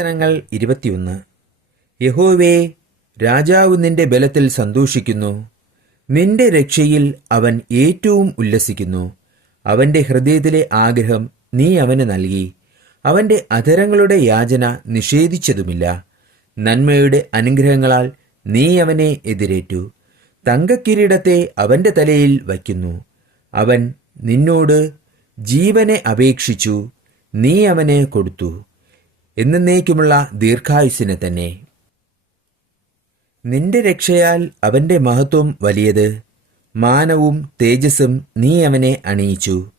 വചനങ്ങൾ 21. യഹോവേ, രാജാവ് നിന്റെ ബലത്തിൽ സന്തോഷിക്കുന്നു. നിന്റെ രക്ഷയിൽ അവൻ ഏറ്റവും ഉല്ലസിക്കുന്നു. അവന്റെ ഹൃദയത്തിലെ ആഗ്രഹം നീ അവന് നൽകി. അവന്റെ അധരങ്ങളുടെ യാചന നിഷേധിച്ചതുമില്ല. നന്മയുടെ അനുഗ്രഹങ്ങളാൽ നീ അവനെ എതിരേറ്റു. തങ്കക്കിരീടത്തെ അവന്റെ തലയിൽ വയ്ക്കുന്നു. അവൻ നിന്നോട് ജീവനെ അപേക്ഷിച്ചു, നീ അവന് കൊടുത്തു. എന്നേക്കുമുള്ള ദീർഘായുസ്സിനെ തന്നെ. നിന്റെ രക്ഷയാൽ അവന്റെ മഹത്വം വലിയത്. മാനവും തേജസ്സും നീ അവനെ അണിയിച്ചു.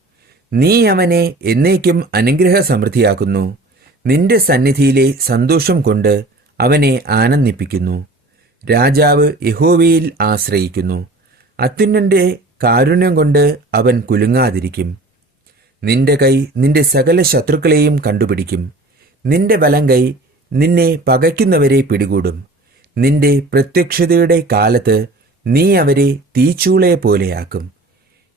നീ അവനെ എന്നേക്കും അനുഗ്രഹ സമൃദ്ധിയാക്കുന്നു. നിന്റെ സന്നിധിയിലെ സന്തോഷം കൊണ്ട് അവനെ ആനന്ദിപ്പിക്കുന്നു. രാജാവ് യഹോവയിൽ ആശ്രയിക്കുന്നു. അത്യുന്നതന്റെ കാരുണ്യം കൊണ്ട് അവൻ കുലുങ്ങാതിരിക്കും. നിന്റെ കൈ നിന്റെ സകല ശത്രുക്കളെയും കണ്ടുപിടിക്കും. നിന്റെ വലങ്കൈ നിന്നെ പകയ്ക്കുന്നവരെ പിടികൂടും. നിന്റെ പ്രത്യക്ഷതയുടെ കാലത്ത് നീ അവരെ തീച്ചൂളയെപ്പോലെയാക്കും.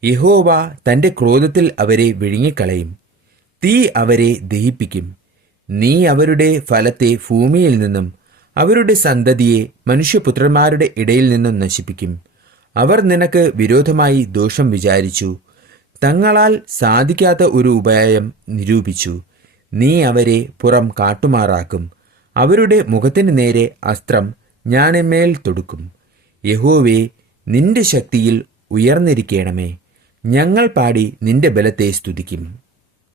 യഹോവ തന്റെ ക്രോധത്തിൽ അവരെ വിഴുങ്ങിക്കളയും. തീ അവരെ ദഹിപ്പിക്കും. നീ അവരുടെ ഫലത്തെ ഭൂമിയിൽ നിന്നും അവരുടെ സന്തതിയെ മനുഷ്യപുത്രന്മാരുടെ ഇടയിൽ നിന്നും നശിപ്പിക്കും. അവർ നിനക്ക് വിരോധമായി ദോഷം വിചാരിച്ചു. തങ്ങളാൽ സാധിക്കാത്ത ഒരു ഉപായം നിരൂപിച്ചു. നീ അവരെ പുറം കാട്ടുമാറാക്കും. അവരുടെ മുഖത്തിന് നേരെ അസ്ത്രം ഞാണിന്മേൽ തൊടുക്കും. യഹോവേ, നിന്റെ ശക്തിയിൽ ഉയർന്നിരിക്കണമേ. ഞങ്ങൾ പാടി നിന്റെ ബലത്തെ സ്തുതിക്കും.